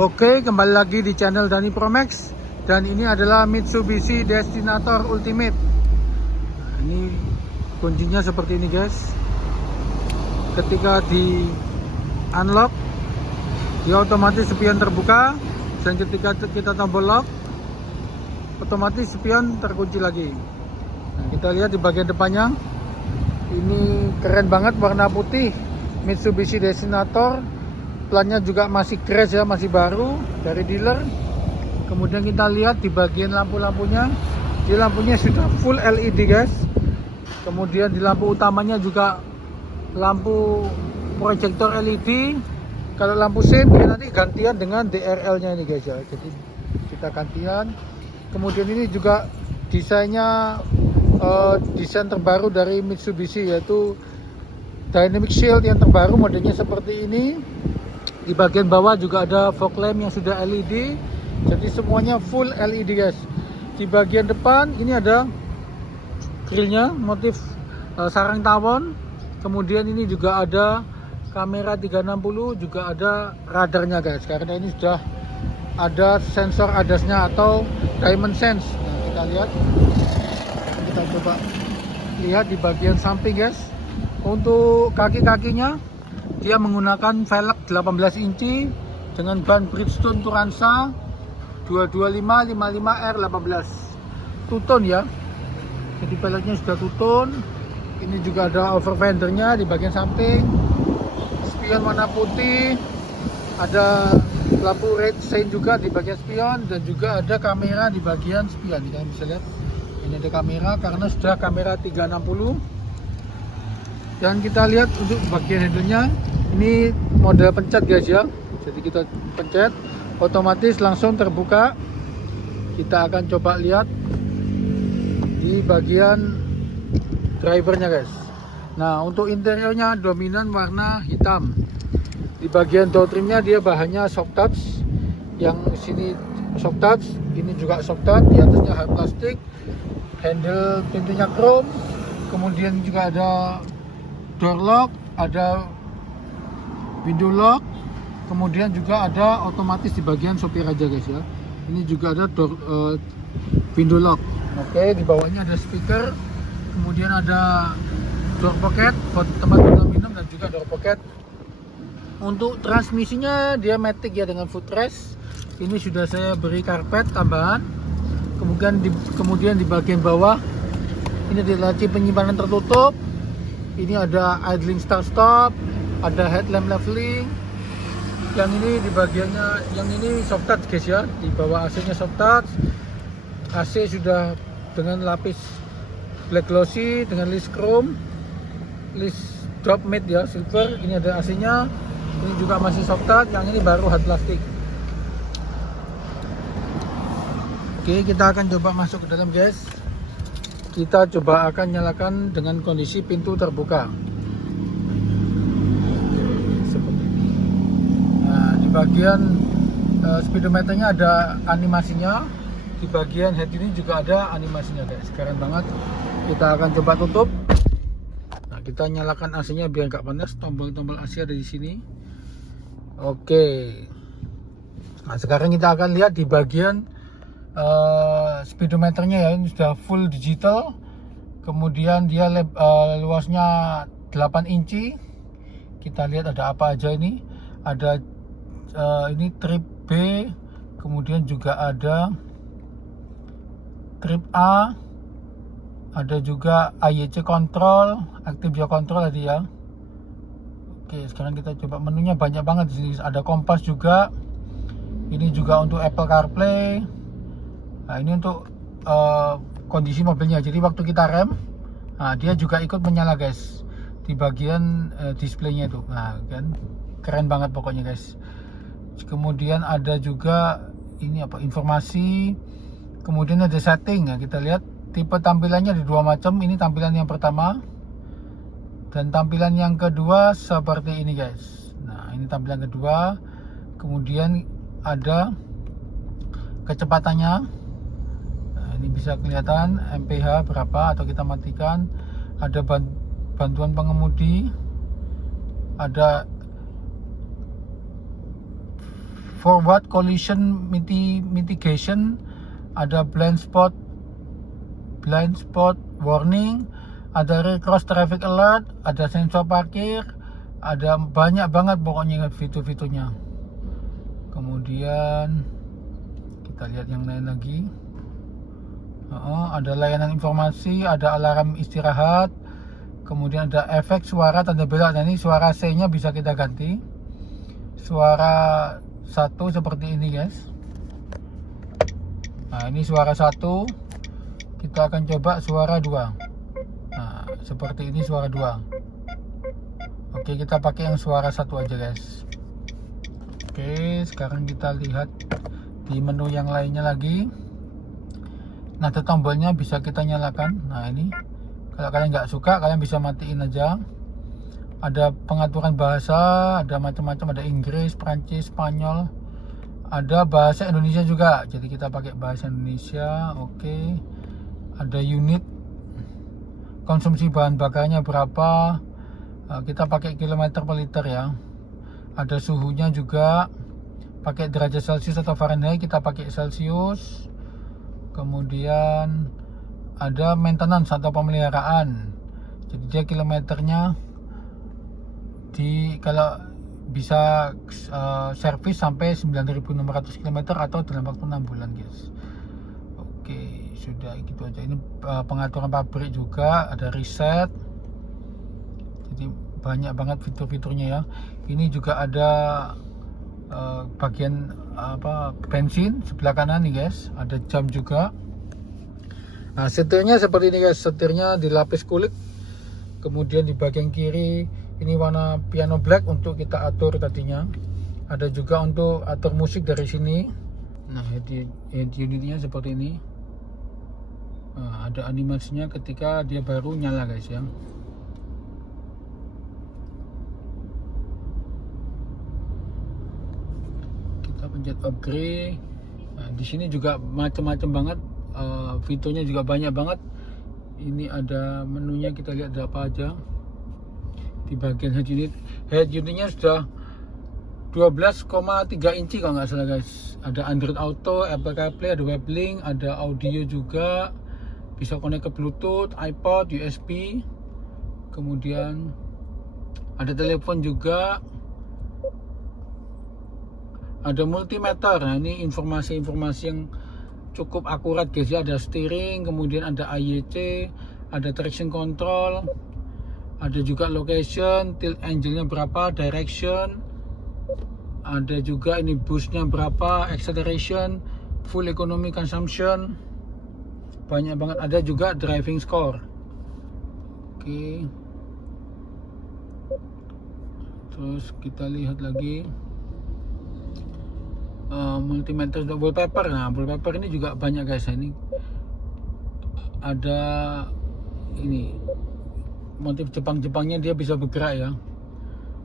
Oke, kembali lagi di channel Dani Promax. Dan ini adalah Mitsubishi Destinator Ultimate. Nah, ini kuncinya seperti ini guys. Ketika di unlock, dia otomatis spion terbuka. Dan ketika kita tombol lock, otomatis spion terkunci lagi. Nah, kita lihat di bagian depannya. Ini keren banget, warna putih. Mitsubishi Destinator. Plannya juga masih fresh ya, masih baru dari dealer. Kemudian kita lihat di bagian lampu-lampunya, di lampunya sudah full LED guys. Kemudian di lampu utamanya juga lampu proyektor LED. Kalau lampu SIM dia nanti gantian dengan DRL nya ini guys ya, jadi kita gantian. Kemudian ini juga desainnya desain terbaru dari Mitsubishi, yaitu Dynamic Shield yang terbaru, modelnya seperti ini. Di bagian bawah juga ada fog lamp yang sudah LED. Jadi semuanya full LED guys. Di bagian depan ini ada grillnya motif sarang tawon. Kemudian ini juga ada kamera 360, juga ada radarnya guys. Karena ini sudah ada sensor ADAS-nya atau Diamond Sense. Nah, kita lihat. Kita coba lihat di bagian samping guys. Untuk kaki-kakinya dia menggunakan velg 18 inci dengan ban Bridgestone Turanza 225-55R18 two-tone ya. Jadi velgnya sudah two-tone. Ini juga ada over fendernya di bagian samping. Spion warna putih. Ada lampu red sign juga di bagian spion, dan juga ada kamera di bagian spion. Kalian bisa lihat ini ada kamera karena sudah kamera 360. Dan kita lihat untuk bagian handle-nya, ini model pencet guys ya. Jadi kita pencet otomatis langsung terbuka. Kita akan coba lihat di bagian drivernya guys. Nah, untuk interiornya dominan warna hitam. Di bagian door trimnya dia bahannya soft touch. Yang sini soft touch, ini juga soft touch. Di atasnya hard plastik. Handle pintunya chrome. Kemudian juga ada door lock, ada window lock, kemudian juga ada otomatis di bagian sopir aja guys ya. Ini juga ada door window lock. Oke, di bawahnya ada speaker, kemudian ada door pocket buat tempat minum, dan juga door pocket. Untuk transmisinya dia matic ya dengan footrest. Ini sudah saya beri karpet tambahan. Kemudian di bagian bawah ini ada laci penyimpanan tertutup. Ini ada idling start stop, ada headlamp leveling. Yang ini di bagiannya, yang ini soft touch guys ya. Di bawah AC-nya soft touch. AC sudah dengan lapis black glossy dengan list chrome, list drop matte ya, silver. Ini ada AC-nya. Ini juga masih soft touch. Yang ini baru hard plastik. Oke, kita akan coba masuk ke dalam guys. Kita coba akan nyalakan dengan kondisi pintu terbuka seperti ini. Nah, di bagian speedometernya ada animasinya. Di bagian head ini juga ada animasinya guys. Keren banget. Kita akan coba tutup. Nah, kita nyalakan AC nya biar nggak panas. Tombol-tombol AC ada di sini. Oke. Nah, sekarang kita akan lihat di bagian speedometernya ya. Ini sudah full digital. Kemudian dia luasnya 8 inci. Kita lihat ada apa aja ini. Ada ini trip B, kemudian juga ada trip A, ada juga AYC control, active ya control tadi ya. Oke, sekarang kita coba menunya, banyak banget di sini. Ada kompas juga. Ini juga untuk Apple CarPlay. Nah, ini untuk kondisi mobilnya. Jadi waktu kita rem, nah, dia juga ikut menyala guys di bagian displaynya itu. Nah, kan keren banget pokoknya guys. Kemudian ada juga ini apa, informasi. Kemudian ada setting. Nah, kita lihat tipe tampilannya ada dua macam. Ini tampilan yang pertama dan tampilan yang kedua seperti ini guys. Nah, ini tampilan kedua. Kemudian ada kecepatannya. Ini bisa kelihatan MPH berapa atau kita matikan. Ada bantuan pengemudi, ada forward collision mitigation, ada blind spot warning, ada rear cross traffic alert, ada sensor parkir, ada banyak banget pokoknya fitur-fiturnya. Kemudian kita lihat yang lain lagi. Ada layanan informasi, ada alarm istirahat, kemudian ada efek suara tanda belok. Nah, ini suara C nya bisa kita ganti. Suara 1 seperti ini guys. Nah, ini suara 1. Kita akan coba suara 2. Nah, seperti ini suara 2. Oke, kita pakai yang suara 1 aja guys. Oke, sekarang kita lihat di menu yang lainnya lagi. Nah, tombolnya bisa kita nyalakan. Nah, ini kalau kalian nggak suka, kalian bisa matiin aja. Ada pengaturan bahasa, ada macam-macam, ada Inggris, Prancis, Spanyol, ada bahasa Indonesia juga. Jadi kita pakai bahasa Indonesia. Oke. Ada unit konsumsi bahan bakarnya berapa. Kita pakai kilometer per liter ya. Ada suhunya juga, pakai derajat Celcius atau Fahrenheit, kita pakai Celcius. Kemudian ada maintenance atau pemeliharaan. Jadi dia kilometernya kalau bisa servis sampai 9.600 km atau dalam waktu 6 bulan guys. Oke, sudah gitu aja. Ini pengaturan pabrik juga, ada reset. Jadi banyak banget fitur-fiturnya ya. Ini juga ada bagian bensin sebelah kanan nih guys. Ada jam juga. Nah, setirnya seperti ini guys. Setirnya dilapis kulit. Kemudian di bagian kiri ini warna piano black untuk kita atur tadinya. Ada juga untuk atur musik dari sini. Nah, head unitnya seperti ini. Nah, ada animasinya ketika dia baru nyala guys ya. Kita pencet upgrade. Nah, di sini juga macam-macam banget, fiturnya juga banyak banget. Ini ada menunya, kita lihat ada apa aja. Di bagian head unitnya sudah 12,3 inci kalau nggak salah guys. Ada Android Auto, Apple CarPlay, ada WebLink, ada audio juga, bisa connect ke Bluetooth, iPod, USB. Kemudian ada telepon juga, ada multimeter. Nah, ini informasi-informasi yang cukup akurat guys ya. Ada steering, kemudian ada AYC, ada traction control, ada juga location, tilt angle-nya berapa, direction, ada juga ini boost-nya berapa, acceleration, full economy consumption, banyak banget. Ada juga driving score. Oke. Terus kita lihat lagi multimeter wallpaper. Nah, wallpaper ini juga banyak guys. Ini ada ini motif Jepang-Jepangnya, dia bisa bergerak ya.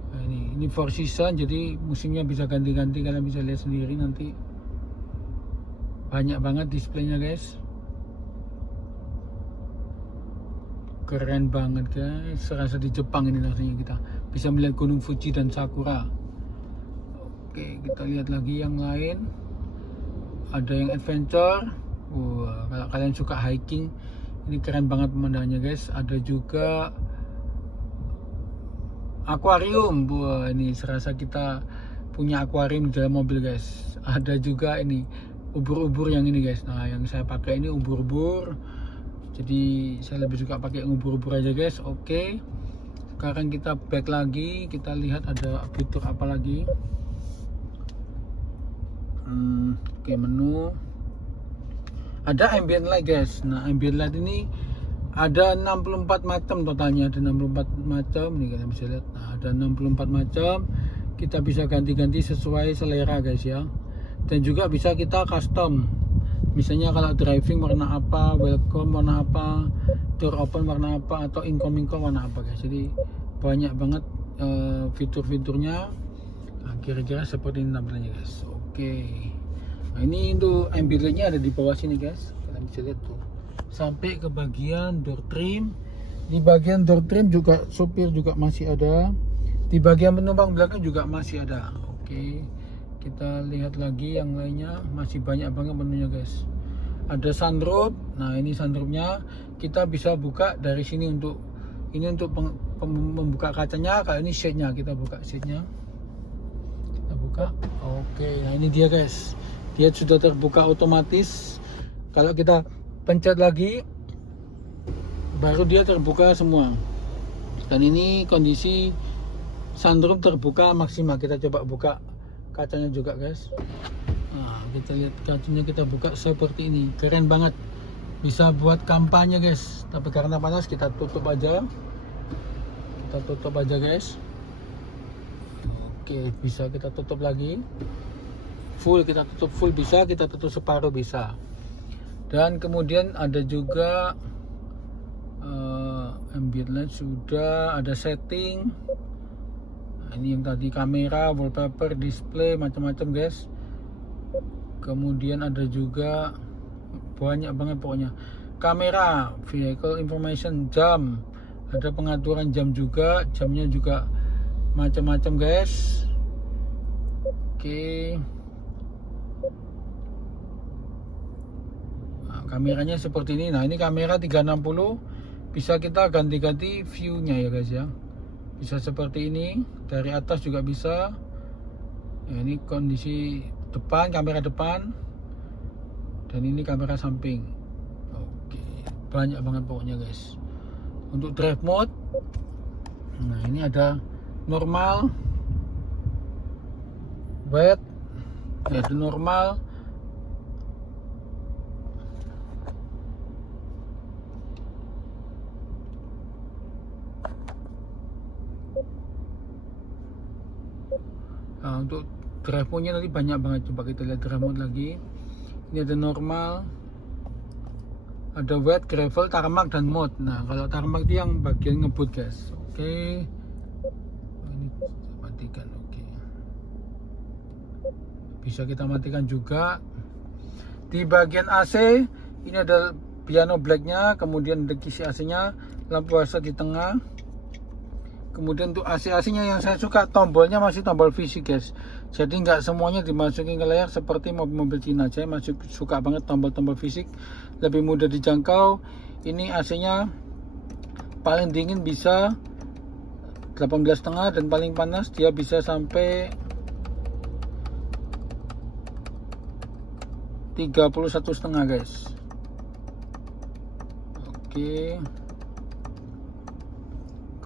Nah, ini four season, jadi musimnya bisa ganti-ganti. Kalian bisa lihat sendiri nanti. Banyak banget displaynya guys. Keren banget guys. Serasa di Jepang ini rasanya. Kita bisa melihat Gunung Fuji dan Sakura. Oke, kita lihat lagi yang lain. Ada yang adventure. Wah, kalau kalian suka hiking, ini keren banget pemandangannya guys. Ada juga akuarium. Wah, ini serasa kita punya akuarium di dalam mobil guys. Ada juga ini ubur-ubur yang ini guys. Nah, yang saya pakai ini ubur-ubur. Jadi saya lebih suka pakai ubur-ubur aja guys. Oke. Sekarang kita back lagi, kita lihat ada fitur apa lagi. Oke, menu. Ada ambient light guys. Nah, ambient light ini ada 64 macam totalnya. Ada 64 macam. Nih kalian bisa lihat. Nah, ada 64 macam. Kita bisa ganti-ganti sesuai selera guys ya. Dan juga bisa kita custom. Misalnya kalau driving warna apa, welcome warna apa, door open warna apa, atau incoming call warna apa guys. Jadi banyak banget fitur-fiturnya. Nah, kira-kira seperti ini tampilannya guys. Oke. Nah, ini untuk ambient light-nya ada di bawah sini guys. Kalian bisa lihat tuh. Sampai ke bagian door trim. Di bagian door trim juga supir juga masih ada. Di bagian penumpang belakang juga masih ada. Oke. kita lihat lagi yang lainnya, masih banyak banget menunya guys. Ada sunroof. Nah ini sunroofnya kita bisa buka dari sini, untuk membuka kacanya. Kalau ini shade-nya, kita buka shade-nya, kita buka. Oke, nah ini dia guys, dia sudah terbuka otomatis. Kalau kita pencet lagi baru dia terbuka semua. Dan ini kondisi sunroof terbuka maksimal. Kita coba buka kacanya juga guys. Nah kita lihat kacanya, kita buka seperti ini, keren banget. Bisa buat kampanye guys, tapi karena panas kita tutup aja. Kita tutup aja guys. Oke, bisa kita tutup lagi full, kita tutup full bisa, kita tutup separuh bisa. Dan kemudian ada juga ambient light sudah, ada setting. Nah, ini yang tadi kamera, wallpaper, display, macam-macam guys. Kemudian ada juga banyak banget pokoknya. Kamera, vehicle information, jam, ada pengaturan jam juga, jamnya juga macam-macam guys. Oke. Nah, kameranya seperti ini. Nah ini kamera 360, bisa kita ganti-ganti view-nya ya guys ya. Bisa seperti ini, dari atas juga bisa. Ya, ini kondisi depan, kamera depan, dan ini kamera samping. Oke, banyak banget pokoknya guys. Untuk drive mode, nah ini ada normal, wet, yaitu normal, nah, untuk drive mode nya tadi banyak banget. Coba kita lihat drive mode lagi. Ini ada normal, ada wet, gravel, tarmac, dan mode. Nah kalau tarmac itu yang bagian ngebut guys. Oke, ini matikan. Oke, bisa kita matikan juga. Di bagian AC ini ada piano blacknya, kemudian ada kisi AC nya, lampu wasat di tengah. Kemudian untuk AC-nya yang saya suka, tombolnya masih tombol fisik guys. Jadi nggak semuanya dimasukin ke layar seperti mobil-mobil Cina. Saya masih suka banget tombol-tombol fisik, lebih mudah dijangkau. Ini AC-nya paling dingin bisa 18,5, dan paling panas dia bisa sampai 31,5 guys. Oke.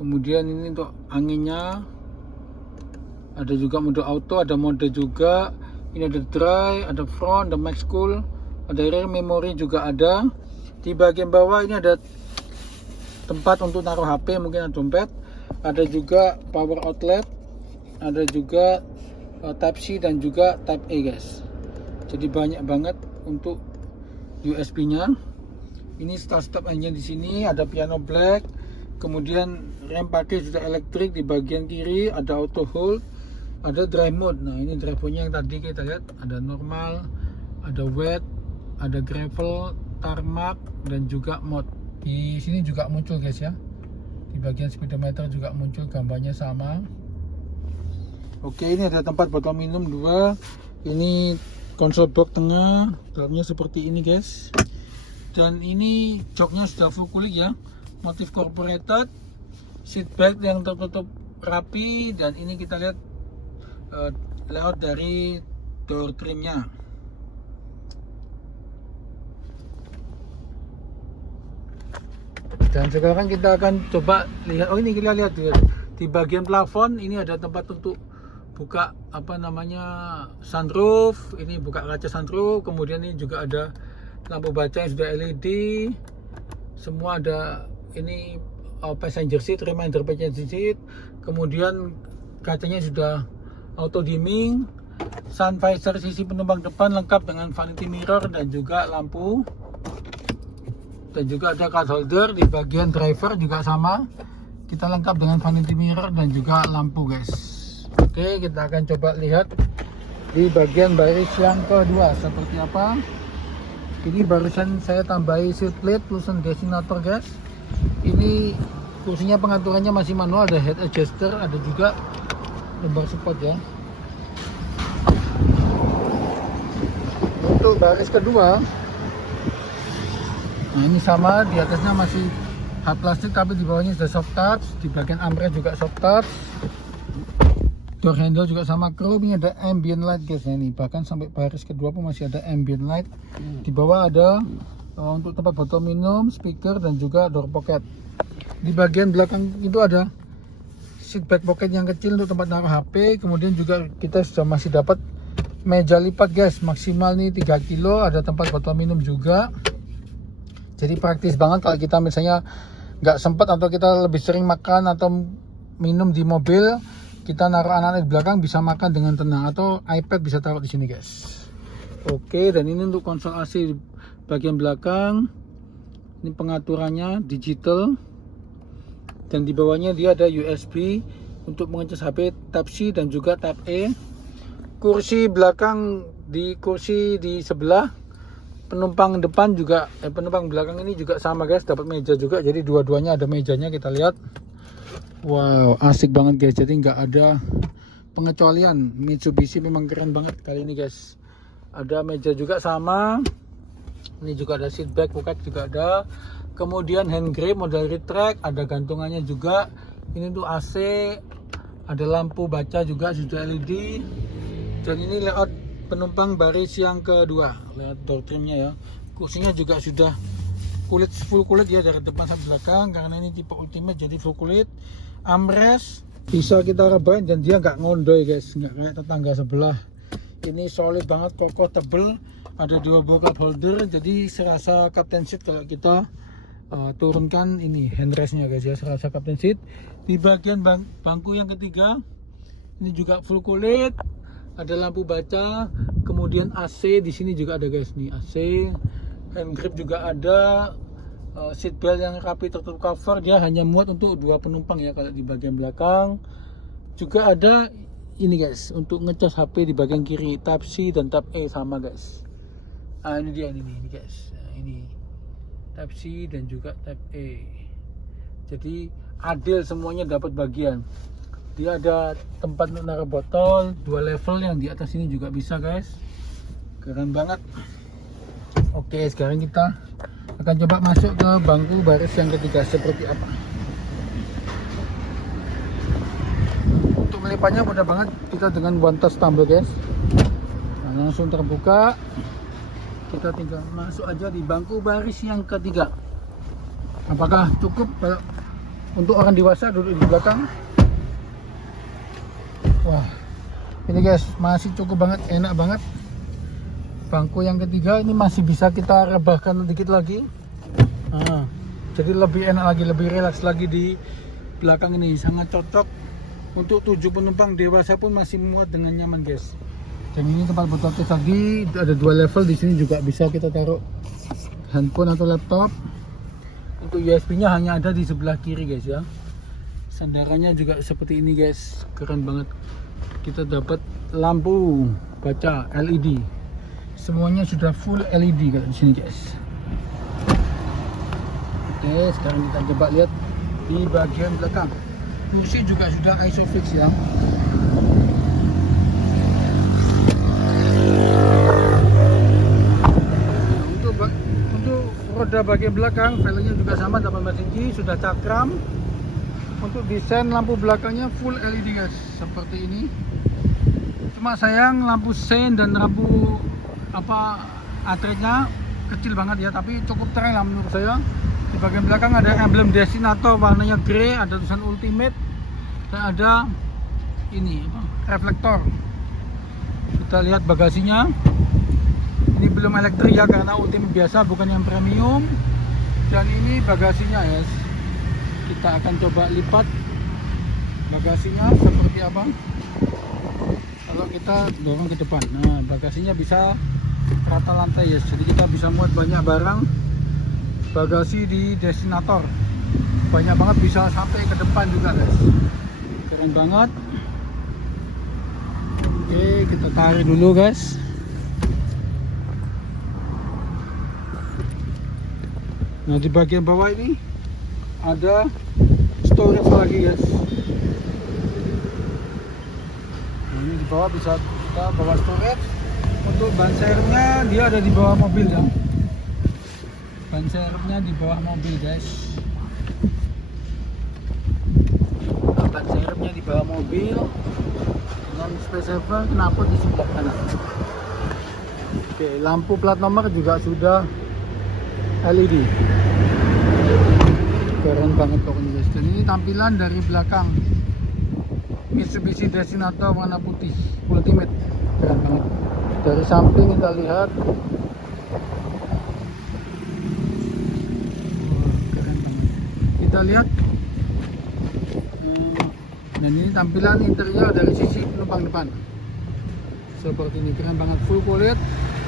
Kemudian ini untuk anginnya, ada juga mode auto, ada mode juga. Ini ada dry, ada front, ada max cool, ada rear memory juga ada. Di bagian bawah ini ada tempat untuk naruh HP, mungkin ada dompet. Ada juga power outlet, ada juga Type C dan juga Type A guys. Jadi banyak banget untuk USB-nya. Ini start engine di sini, ada piano black. Kemudian rem pakai sudah elektrik. Di bagian kiri ada auto hold, ada drive mode. Nah ini drive mode nya yang tadi kita lihat, ada normal, ada wet, ada gravel, tarmac, dan juga mode. Di sini juga muncul guys ya, di bagian speedometer juga muncul gambarnya sama. Oke, ini ada tempat botol minum 2. Ini konsol box tengah, dalamnya seperti ini guys. Dan ini joknya sudah full kulit ya, motif corporated, seat belt yang tertutup rapi, dan ini kita lihat layout dari door trimnya. Dan sekarang kita akan coba lihat. Oh ini kita lihat di bagian plafon ini ada tempat untuk buka apa namanya sunroof. Ini buka kaca sunroof. Kemudian ini juga ada lampu baca yang sudah LED. Semua ada. Ini passenger seat, reminder passenger seat. Kemudian kacanya sudah auto dimming. Sun visor sisi penumpang depan lengkap dengan vanity mirror dan juga lampu. Dan juga ada card holder. Di bagian driver juga sama, kita lengkap dengan vanity mirror dan juga lampu guys. Oke, kita akan coba lihat di bagian baris yang kedua seperti apa. Ini barusan saya tambahi seat plate tulisan designator guys. Ini kursinya pengaturannya masih manual, ada head adjuster, ada juga lumbar support ya. untuk baris kedua, nah ini sama, di atasnya masih hard plastik tapi di bawahnya sudah soft touch. Di bagian armrest juga soft touch. Door handle juga sama chrome. Ini ada ambient light guys. Nah, ini bahkan sampai baris kedua pun masih ada ambient light. Di bawah ada untuk tempat botol minum, speaker, dan juga door pocket. Di bagian belakang itu ada seat back pocket yang kecil untuk tempat naruh HP. Kemudian juga kita sudah masih dapat meja lipat guys, maksimal nih 3 kilo. Ada tempat botol minum juga. Jadi praktis banget kalau kita misalnya nggak sempat atau kita lebih sering makan atau minum di mobil, kita naruh anak-anak di belakang bisa makan dengan tenang, atau iPad bisa taruh di sini guys. Oke, dan ini untuk konsol AC di bagian belakang. Ini pengaturannya digital. Dan di bawahnya dia ada USB untuk mengecas HP, Type C dan juga Type E. Kursi belakang kursi di sebelah. Penumpang depan juga, penumpang belakang ini juga sama guys, dapat meja juga. Jadi dua-duanya ada mejanya, kita lihat. Wow, asik banget guys. Jadi nggak ada pengecualian. Mitsubishi memang keren banget kali ini guys. Ada meja juga sama. Ini juga ada seat back pocket juga ada. Kemudian hand grip model retract, ada gantungannya juga. Ini tuh AC, ada lampu baca juga sudah LED. Dan ini layout penumpang baris yang kedua, lihat door trimnya ya. Kursinya juga sudah full kulit ya, dari depan sampai belakang, karena ini tipe ultimate jadi full kulit. Armrest bisa kita rebahin dan dia nggak ngondoy guys, nggak kayak tetangga sebelah. Ini solid banget, kokoh, tebel. Ada 2 buah cup holder, jadi serasa captain seat kalau kita turunkan ini handrestnya guys ya, serasa captain seat. Di bagian bangku yang ketiga ini juga full kulit. Ada lampu baca, kemudian AC di sini juga ada guys nih, AC, hand grip juga ada, seat belt yang rapi tertutup cover. Dia hanya muat untuk 2 penumpang ya kalau di bagian belakang. Juga ada ini guys untuk ngecas HP di bagian kiri, Type C dan Type E sama guys. Ini dia ini guys, ini Type C dan juga Type E. Jadi adil, semuanya dapat bagian. Dia ada tempat untuk naruh botol, 2 level, yang di atas ini juga bisa guys. Keren banget. Oke, sekarang kita akan coba masuk ke bangku baris yang ketiga seperti apa. Untuk melipatnya mudah banget, kita dengan one touch tombol guys. Nah, langsung terbuka. Kita tinggal masuk aja di bangku baris yang ketiga. Apakah cukup untuk orang dewasa duduk di belakang? Wah, ini guys masih cukup banget, enak banget. Bangku yang ketiga ini masih bisa kita rebahkan dikit lagi. Jadi lebih enak lagi, lebih relax lagi di belakang ini. Sangat cocok untuk 7 penumpang dewasa pun masih muat dengan nyaman guys. Dan ini tempat botol tes lagi, ada 2 level. Di sini juga bisa kita taruh handphone atau laptop. Untuk USB-nya hanya ada di sebelah kiri guys ya. Sandarannya juga seperti ini guys, keren banget. Kita dapat lampu baca LED, semuanya sudah full LED kalau di sini guys. Oke, sekarang kita coba lihat di bagian belakang. Kursi juga sudah isofix ya. Untuk roda bagian belakang, velgnya juga sama 18 inci, sudah cakram. Untuk desain lampu belakangnya full LED guys, seperti ini. Cuma sayang lampu sein dan lampu atretnya kecil banget ya, tapi cukup terang lah menurut saya. Di bagian belakang ada emblem Destinator warnanya grey, ada tulisan Ultimate, dan ada ini reflektor. Kita lihat bagasinya. Ini belum elektrik ya, karena Ultimate biasa bukan yang premium. Dan ini bagasinya guys. Kita akan coba lipat bagasinya seperti apa kalau kita dorong ke depan. Nah, bagasinya bisa rata lantai ya, jadi kita bisa muat banyak barang. Bagasi di Destinator banyak banget, bisa sampai ke depan juga guys, keren banget. Oke, kita tarik dulu guys. Nah, di bagian bawah ini ada storage lagi guys. Ini di bawah bisa kita bawa storage. Untuk ban serepnya dia ada di bawah mobil ya. Ban serepnya di bawah mobil guys. Ban serepnya di bawah mobil dengan space saver knalpot di sebelah kanan. Oke, lampu plat nomor juga sudah LED. Keren banget pokoknya guys. Dan ini tampilan dari belakang Mitsubishi Destinator warna putih Ultimate. Keren banget. Dari samping kita lihat, keren banget. Kita lihat, dan ini tampilan interior dari sisi penumpang depan. Seperti ini, keren banget, full kulit.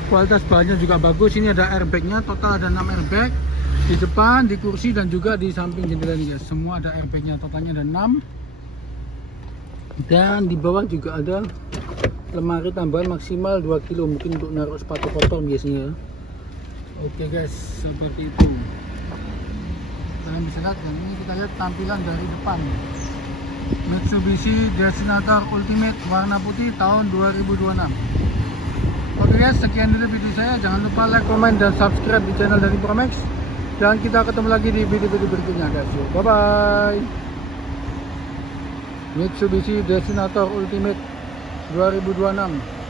Kualitas bahannya juga bagus. Ini ada airbagnya, total ada 6 airbag di depan, di kursi, dan juga di samping jendela ini guys. Semua ada airbagnya, totalnya ada 6. Dan di bawah juga ada lemari tambahan maksimal 2 kilo, mungkin untuk naruh sepatu kotor biasanya. Oke guys, seperti itu. Kalian bisa lihat, dan ini kita lihat tampilan dari depan Mitsubishi Destinator Ultimate warna putih tahun 2026. Oke guys, sekian dulu video saya. Jangan lupa like, comment, dan subscribe di channel dari Promax. Dan kita ketemu lagi di video-video berikutnya guys. Bye bye. Mitsubishi Destinator Ultimate 2026.